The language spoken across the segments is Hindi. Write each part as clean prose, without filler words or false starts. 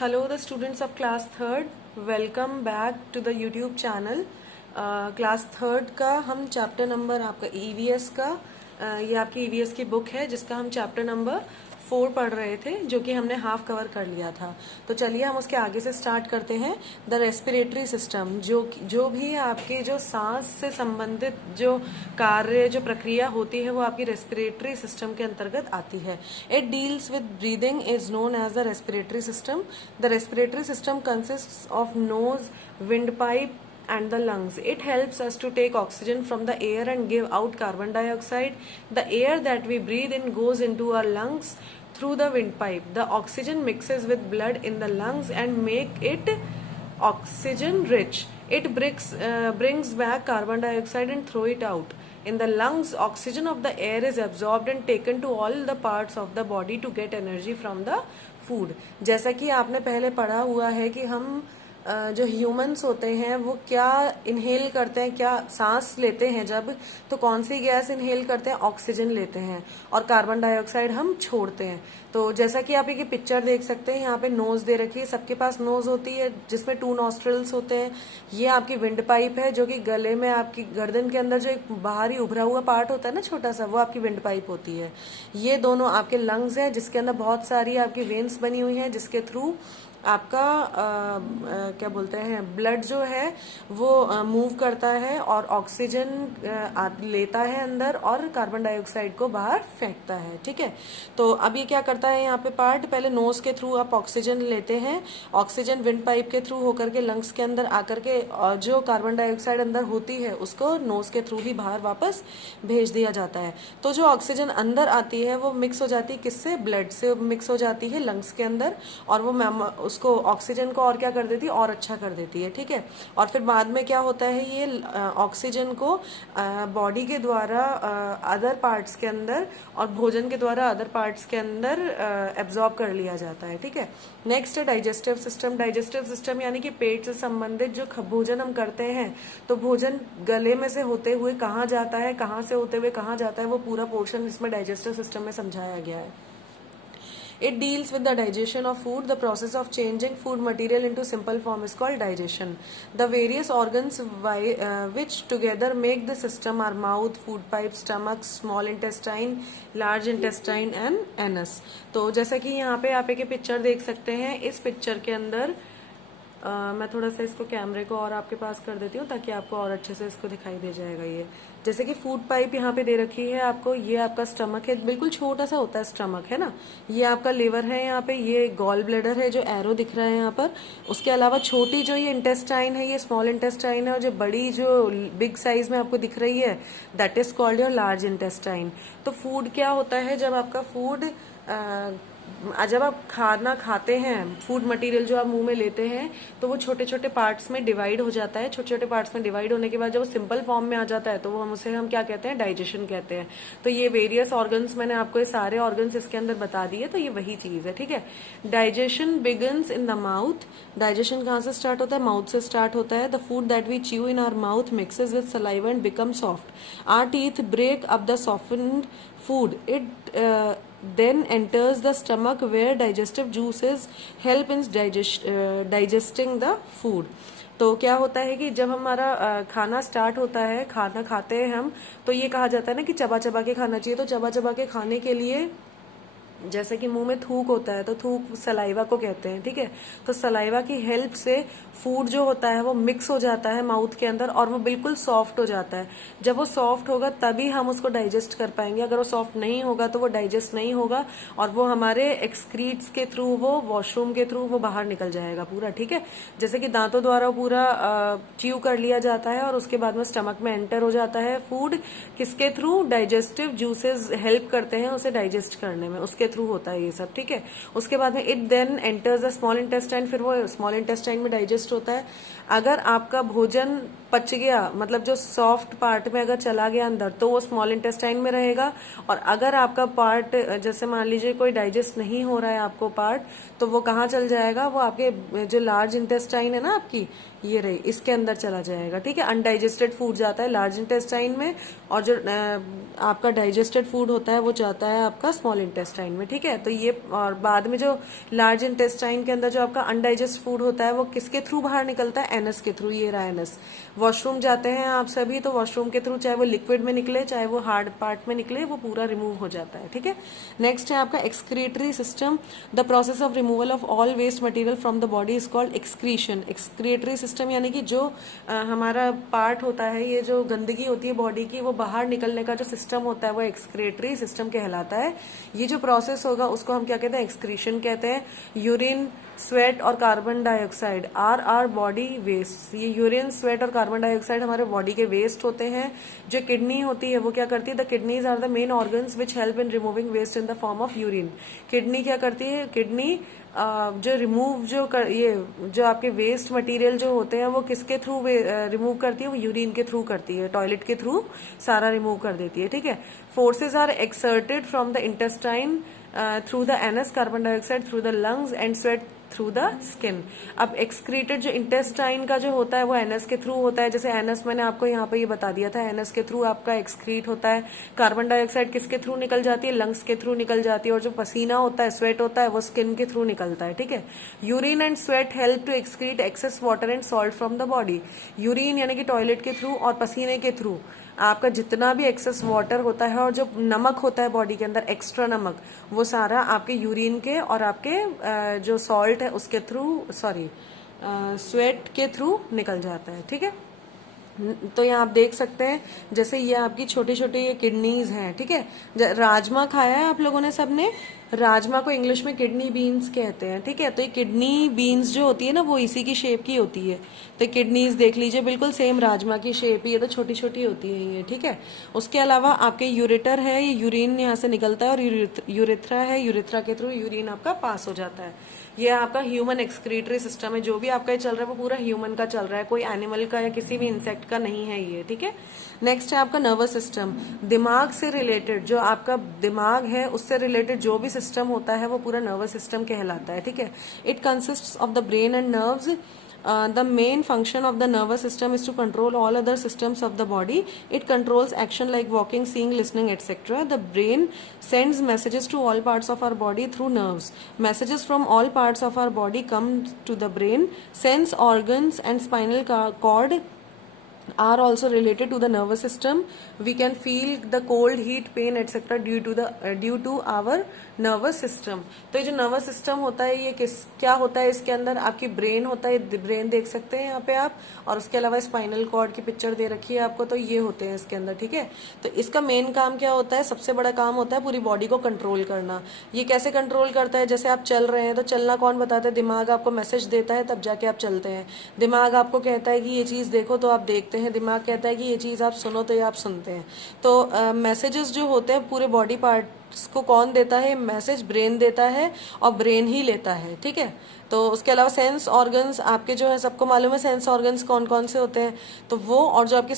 Hello, the students of class third. Welcome back to the YouTube channel. Class third का हम चैप्टर नंबर आपका ईवीएस का ये आपकी ईवीएस की बुक है जिसका हम चैप्टर नंबर 4 पढ़ रहे थे, जो कि हमने हाफ कवर कर लिया था। तो चलिए हम उसके आगे से स्टार्ट करते हैं। द रेस्पिरेटरी सिस्टम, जो भी आपके जो सांस से संबंधित जो कार्य जो प्रक्रिया होती है वो आपकी रेस्पिरेटरी सिस्टम के अंतर्गत आती है। It deals with breathing is known as the respiratory system. The respiratory system consists of nose, wind pipe and the lungs. It helps us to take oxygen from the air and give out carbon dioxide. The air that we breathe in goes into our lungs through the windpipe. The oxygen mixes with blood in the lungs and make it oxygen rich. It brings back carbon dioxide and throw it out. In the lungs, oxygen of the air is absorbed and taken to all the parts of the body to get energy from the food. जैसा कि आपने पहले पढ़ा हुआ है कि हम जो ह्यूमंस होते हैं वो क्या इनहेल करते हैं, क्या सांस लेते हैं जब, तो कौन सी गैस इनहेल करते हैं? ऑक्सीजन लेते हैं, और कार्बन डाइऑक्साइड हम छोड़ते हैं। तो जैसा कि आप ये पिक्चर देख सकते हैं, यहाँ पे नोज दे रखी है, सबके पास नोज होती है जिसमें 2 नॉस्ट्रल्स होते हैं। ये आपकी विंड पाइप है जो कि गले में आपकी गर्दन के अंदर जो एक बाहरी उभरा हुआ पार्ट होता है ना छोटा सा, वो आपकी विंड पाइप होती है। ये दोनों आपके लंग्स हैं जिसके अंदर बहुत सारी आपकी वेन्स बनी हुई हैं जिसके थ्रू आपका क्या बोलते हैं ब्लड जो है वो मूव करता है और ऑक्सीजन लेता है अंदर और कार्बन डाइऑक्साइड को बाहर फेंकता है। ठीक है, तो अब ये क्या करता है यहाँ पे पार्ट, पहले नोज के थ्रू आप ऑक्सीजन लेते हैं, ऑक्सीजन विंड पाइप के थ्रू होकर के लंग्स के अंदर आकर के जो कार्बन डाइऑक्साइड अंदर होती है उसको नोज के थ्रू ही बाहर वापस भेज दिया जाता है। तो जो ऑक्सीजन अंदर आती है वो मिक्स हो जाती है किससे? ब्लड से मिक्स हो जाती है लंग्स के अंदर, और वो उसको ऑक्सीजन को और क्या कर देती है? और अच्छा कर देती है। ठीक है, और फिर बाद में क्या होता है, ये ऑक्सीजन को बॉडी के द्वारा अदर पार्ट्स के अंदर और भोजन के द्वारा अदर पार्ट्स के अंदर एब्जॉर्ब कर लिया जाता है। ठीक है, नेक्स्ट है डाइजेस्टिव सिस्टम। डाइजेस्टिव सिस्टम यानी कि पेट से संबंधित जो भोजन हम करते हैं, तो भोजन गले में से होते हुए कहाँ जाता है, कहाँ से होते हुए कहाँ जाता है, वो पूरा पोर्शन इसमें डाइजेस्टिव सिस्टम में समझाया गया है। It deals with the digestion of food. The process of changing food material into simple form is called digestion. The various organs which together make the system are mouth, food pipe, stomach, small intestine, large intestine and anus. तो जैसा कि यहाँ पे आप एक पिक्चर देख सकते हैं, इस पिक्चर के अंदर मैं थोड़ा सा इसको कैमरे को और आपके पास कर देती हूँ ताकि आपको और अच्छे से इसको दिखाई दे जाएगा। ये जैसे कि फूड पाइप यहाँ पे दे रखी है आपको, ये आपका स्टमक है, बिल्कुल छोटा सा होता है स्टमक, है ना। ये आपका लिवर है यहाँ पे, ये गॉल ब्लैडर है जो एरो दिख रहा है यहाँ पर। उसके अलावा छोटी जो ये इंटेस्टाइन है, ये स्मॉल इंटेस्टाइन है, और जो बड़ी जो बिग साइज में आपको दिख रही है that is called your large intestine. तो फूड क्या होता है, जब आपका फूड जब आप खाना खाते हैं, फूड मटेरियल जो आप मुंह में लेते हैं, तो वो छोटे छोटे पार्ट्स में डिवाइड हो जाता है। छोटे छोटे पार्ट्स में डिवाइड होने के बाद जब वो सिंपल फॉर्म में आ जाता है तो वो हम क्या कहते हैं? डाइजेशन कहते हैं। तो ये वेरियस ऑर्गन्स, मैंने आपको ये सारे ऑर्गन्स इसके अंदर बता दिए, तो ये वही चीज है। ठीक है, digestion begins in the mouth. Digestion कहाँ से स्टार्ट होता है? माउथ से स्टार्ट होता है। The food that we chew in our mouth mixes with saliva and become soft. Our teeth break up the softened food. It then enters the stomach where digestive juices help in digesting the food. तो क्या होता है कि जब हमारा खाना स्टार्ट होता है, खाना खाते हैं हम, तो ये कहा जाता है ना कि चबा चबा के खाना चाहिए। तो चबा चबा के खाने के लिए जैसे कि मुंह में थूक होता है तो थूक सलाइवा को कहते हैं। ठीक है, तो सलाइवा की हेल्प से फूड जो होता है वो मिक्स हो जाता है माउथ के अंदर और वो बिल्कुल सॉफ्ट हो जाता है। जब वो सॉफ्ट होगा तभी हम उसको डाइजेस्ट कर पाएंगे। अगर वो सॉफ्ट नहीं होगा तो वो डाइजेस्ट नहीं होगा और वो हमारे एक्सक्रीट्स के थ्रू, वो वॉशरूम के थ्रू वो बाहर निकल जाएगा पूरा। ठीक है, जैसे कि दांतों द्वारा पूरा च्यू कर लिया जाता है और उसके बाद में स्टमक में एंटर हो जाता है फूड। किसके थ्रू? डाइजेस्टिव जूसेस हेल्प करते हैं उसे डाइजेस्ट करने में, उसके थ्रू होता है ये सब। ठीक है, उसके बाद में it then enters the small intestine, फिर वो स्मॉल इंटेस्टाइन में डाइजेस्ट होता है। अगर आपका भोजन पच गया, मतलब जो सॉफ्ट पार्ट में अगर चला गया अंदर, तो वो स्मॉल इंटेस्टाइन में रहेगा। और अगर आपका पार्ट, जैसे मान लीजिए कोई डाइजेस्ट नहीं हो रहा है आपको पार्ट, तो वो कहाँ चल जाएगा? वो आपके जो लार्ज इंटेस्टाइन है ना आपकी, ये रही, इसके अंदर चला जाएगा। ठीक है, अनडाइजेस्टेड फूड जाता है लार्ज इंटेस्टाइन में और जो आपका डाइजेस्टेड फूड होता है वो जाता है आपका स्मॉल इंटेस्टाइन में। में, ठीक है। तो ये और बाद में जो लार्ज इंटेस्टाइन के अंदर जो आपका अनडाइजेस्ट फूड होता है वो किसके थ्रू बाहर निकलता है, एनस के थ्रू। ये रहा एनस। वॉशरूम जाते हैं आप सभी तो वॉशरूम के थ्रू, चाहे वो लिक्विड में निकले चाहे वो हार्ड पार्ट में निकले, वो पूरा रिमूव हो जाता है, ठीक है। नेक्स्ट है आपका excretory system. The process of removal of all waste material from the body is called excretion. Excretory system यानी कि जो हमारा पार्ट होता है, ये जो गंदगी होती है बॉडी की, वो बाहर निकलने का जो सिस्टम होता है वो एक्सक्रीटरी सिस्टम कहलाता है। ये जो प्रोसेस होगा उसको हम क्या कहते हैं, एक्सक्रीशन कहते हैं। यूरिन, स्वेट और carbon dioxide are body waste. ये यूरिन, स्वेट और कार्बन डाइऑक्साइड हमारे बॉडी के वेस्ट होते हैं। जो किडनी होती है वो क्या करती है, the kidneys are the main organs which help in removing waste in the form of urine. Kidney क्या करती है, किडनी जो रिमूव ये जो आपके वेस्ट मटेरियल जो होते हैं वो किसके थ्रू रिमूव करती है, वो यूरिन के थ्रू करती है, टॉयलेट के थ्रू सारा रिमूव कर देती है, ठीक है। Forces are exerted from the intestine through the anus, carbon dioxide through the lungs and sweat through the skin. अब एक्सक्रीटेड जो इंटेस्टाइन का जो होता है वो एनस के थ्रू होता है। जैसे एनस मैंने आपको यहाँ पे ये बता दिया था, एनस के थ्रू आपका एक्सक्रीट होता है। कार्बन डाइऑक्साइड किसके थ्रू निकल जाती है, लंग्स के थ्रू निकल जाती है। और जो पसीना होता है, स्वेट होता है, वो स्किन के थ्रू निकलता है, ठीक है। Urine and sweat help to excrete excess water and salt from the body. Urine यानी कि टॉयलेट के थ्रू और पसीने के थ्रू आपका जितना भी एक्सेस वाटर होता है और जो नमक होता है बॉडी के अंदर, एक्स्ट्रा नमक, वो सारा आपके यूरिन के और आपके जो सॉल्ट है उसके थ्रू, स्वेट के थ्रू निकल जाता है, ठीक है। तो यहाँ आप देख सकते हैं जैसे ये आपकी छोटी छोटी ये किडनीज हैं, ठीक है। राजमा खाया है आप लोगों ने सबने, राजमा को इंग्लिश में किडनी बीन्स कहते हैं, ठीक है। तो ये किडनी बीन्स जो होती है ना वो इसी की शेप की होती है। तो किडनीज देख लीजिए बिल्कुल सेम राजमा की शेप ही है, तो छोटी छोटी होती है ये, ठीक है। उसके अलावा आपके यूरेटर है, ये यूरिन यहाँ से निकलता है, और यूरेथ्रा है, यूरेथ्रा के थ्रू यूरिन आपका पास हो जाता है। ये आपका ह्यूमन एक्सक्रीटरी सिस्टम है। जो भी आपका ये चल रहा है वो पूरा ह्यूमन का चल रहा है, कोई एनिमल का या किसी भी इंसेक्ट का नहीं है ये, ठीक है। नेक्स्ट है आपका नर्वस सिस्टम। दिमाग से रिलेटेड जो आपका दिमाग है उससे रिलेटेड जो भी सिस्टम होता है वो पूरा नर्वस सिस्टम कहलाता है, ठीक है। It consist of the brain and nerves. The main function of the nervous system is to control all other systems of the body. It controls action like walking, seeing, listening, etc. The brain sends messages to all parts of our body through nerves. Messages from all parts of our body come to the brain. Sense organs and spinal cord are also related to the nervous system. We can feel the cold, heat, pain, etc. due to our nervous system. तो ये जो नर्वस सिस्टम होता है ये क्या होता है, इसके अंदर आपकी ब्रेन होता है, ब्रेन देख सकते हैं यहाँ पे आप, और उसके अलावा स्पाइनल कॉर्ड की पिक्चर दे रखी है आपको, तो ये होते हैं इसके अंदर, ठीक है। तो इसका मेन काम क्या होता है, सबसे बड़ा काम होता है पूरी बॉडी को कंट्रोल करना। ये कैसे कंट्रोल करता है, जैसे आप चल रहे हैं तो चलना कौन बताता है, दिमाग आपको मैसेज देता है तब जाके आप चलते हैं। दिमाग आपको कहता है कि ये चीज़ देखो तो आप देखते हैं, दिमाग कहता है कि ये चीज़ आप सुनो तो ये आप सुनते हैं। तो मैसेजेस जो होते हैं पूरे बॉडी पार्ट को कौन देता है, मैसेज ब्रेन देता है और ब्रेन ही लेता है, ठीक है। तो उसके अलावा सेंस ऑर्गन्स आपके जो है, सबको मालूम है सेंस ऑर्गन्स कौन कौन से होते हैं, तो वो, और जो आपकी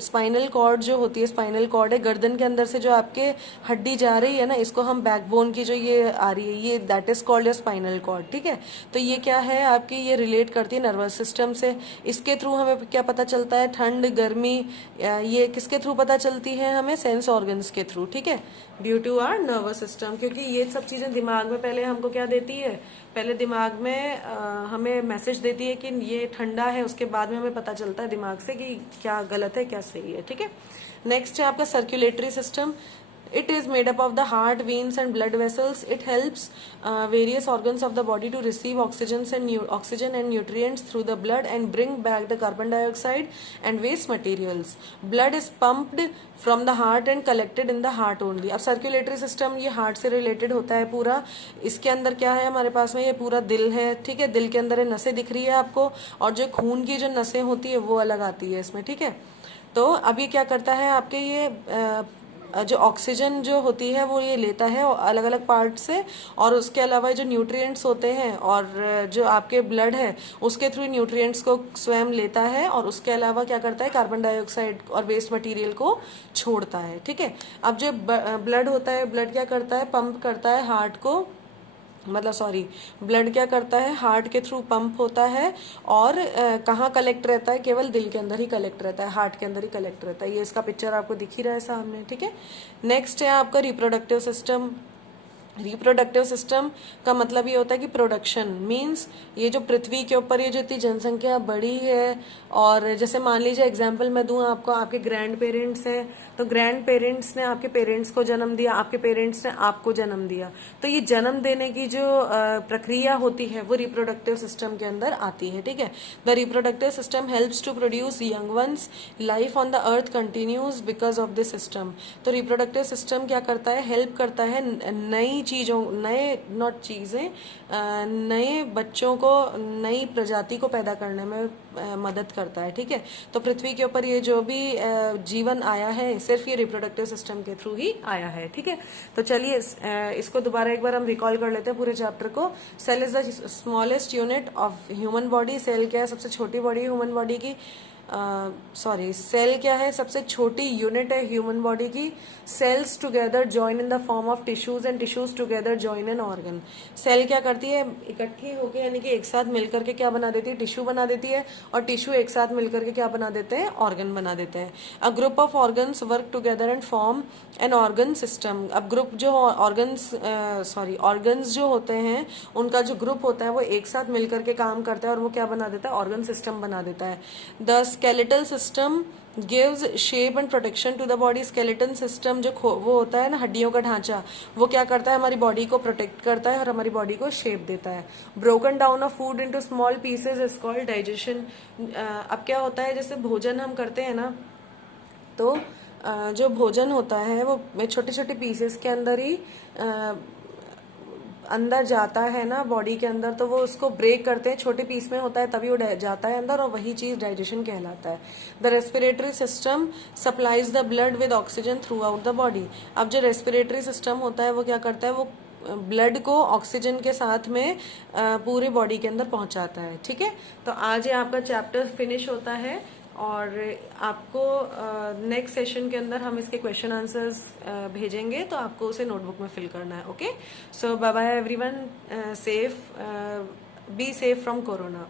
स्पाइनल कॉर्ड जो होती है, स्पाइनल कॉर्ड है गर्दन के अंदर से जो आपके हड्डी जा रही है ना, इसको हम बैकबोन की जो ये आ रही है ये that is called spinal cord, ठीक है। तो ये क्या है आपकी, ये रिलेट करती है नर्वस सिस्टम से। इसके थ्रू हमें क्या पता चलता है, ठंड, गर्मी, ये किसके थ्रू पता चलती है हमें, सेंस ऑर्गन्स के थ्रू, ठीक है, due to our nervous system. क्योंकि ये सब चीजें दिमाग में पहले हमको क्या देती है, पहले दिमाग में हमें मैसेज देती है कि ये ठंडा है, उसके बाद में हमें पता चलता है दिमाग से कि क्या गलत है क्या सही है, ठीक है। नेक्स्ट है आपका circulatory system. It is made up of the heart, veins and blood vessels. It helps various organs of the body to receive oxygen and nutrients through the blood and bring back the carbon dioxide and waste materials. Blood is pumped from the heart and collected in the heart only. अब circulatory system ये heart से related होता है पूरा। इसके अंदर क्या है हमारे पास में, ये पूरा दिल है, ठीक है। दिल के अंदर ये नसें दिख रही है आपको, और जो खून की जो नसें होती है वो अलग आती है इसमें, ठीक है। तो अब ये क्या करता है आपके, ये जो ऑक्सीजन जो होती है वो ये लेता है अलग अलग पार्ट से, और उसके अलावा जो न्यूट्रिएंट्स होते हैं और जो आपके ब्लड है उसके थ्रू न्यूट्रिएंट्स को स्वयं लेता है, और उसके अलावा क्या करता है, कार्बन डाइऑक्साइड और वेस्ट मटेरियल को छोड़ता है, ठीक है। अब जो ब्लड होता है, ब्लड क्या करता है, पंप करता है हार्ट को, ब्लड क्या करता है, हार्ट के थ्रू पंप होता है, और कहाँ कलेक्ट रहता है, केवल दिल के अंदर ही कलेक्ट रहता है, हार्ट के अंदर ही कलेक्ट रहता है। ये इसका पिक्चर आपको दिख ही रहा है सामने, ठीक है। नेक्स्ट है आपका रिप्रोडक्टिव सिस्टम। रिप्रोडक्टिव सिस्टम का मतलब ये होता है कि प्रोडक्शन मींस ये जो पृथ्वी के ऊपर ये जो इतनी जनसंख्या बढ़ी है, और जैसे मान लीजिए एग्जांपल मैं दूं आपको, आपके ग्रैंड पेरेंट्स हैं, तो ग्रैंड पेरेंट्स ने आपके पेरेंट्स को जन्म दिया, आपके पेरेंट्स ने आपको जन्म दिया, तो ये जन्म देने की जो प्रक्रिया होती है वो रिप्रोडक्टिव सिस्टम के अंदर आती है, ठीक है। The reproductive system helps to produce young ones, life on the earth continues because of this system. तो रिप्रोडक्टिव सिस्टम क्या करता है, हेल्प करता है नई चीजों, नए नॉट चीजें, नए बच्चों को, नई प्रजाति को पैदा करने में मदद करता है, ठीक है। तो पृथ्वी के ऊपर ये जो भी जीवन आया है सिर्फ ये रिप्रोडक्टिव सिस्टम के थ्रू ही आया है, ठीक है। तो चलिए इसको दोबारा एक बार हम रिकॉल कर लेते हैं पूरे चैप्टर को। Cell is the smallest unit of human body. Cell क्या है, सबसे छोटी बॉडी ह्यूमन बॉडी की, सेल क्या है, सबसे छोटी यूनिट है ह्यूमन बॉडी की। Cells together join in the form of tissues and tissues together join an organ. Cell क्या करती है, इकट्ठी होकर यानी कि एक साथ मिलकर के क्या बना देती है, टिश्यू बना देती है, और टिश्यू एक साथ मिलकर के क्या बना देते हैं, ऑर्गन बना देते हैं। A group of organs work together and form an organ system. अब ग्रुप जो ऑर्गन्स जो होते हैं उनका जो ग्रुप होता है वो एक साथ मिलकर के काम करता है और वो क्या बना देता है, ऑर्गन सिस्टम बना देता है। The skeletal system gives shape and protection to the body. Skeleton system जो वो होता है ना, हड्डियों का ढांचा, वो क्या करता है, हमारी बॉडी को प्रोटेक्ट करता है और हमारी बॉडी को शेप देता है। Broken down of food into small pieces is called digestion. अब क्या होता है, जैसे भोजन हम करते हैं ना, तो जो भोजन होता है वो छोटे छोटे पीसेस के अंदर ही अंदर जाता है ना बॉडी के अंदर, तो वो उसको ब्रेक करते हैं, छोटे पीस में होता है तभी वो जाता है अंदर, और वही चीज डाइजेशन कहलाता है। The respiratory system supplies the blood with oxygen through out the body. अब जो रेस्पिरेटरी सिस्टम होता है वो क्या करता है, वो ब्लड को ऑक्सीजन के साथ में पूरे बॉडी के अंदर पहुंचाता है, ठीक है। तो आज ये आपका चैप्टर फिनिश होता है, और आपको नेक्स्ट सेशन के अंदर हम इसके क्वेश्चन आंसर्स भेजेंगे, तो आपको उसे नोटबुक में फिल करना है, okay. So bye bye everyone, safe, be safe from corona.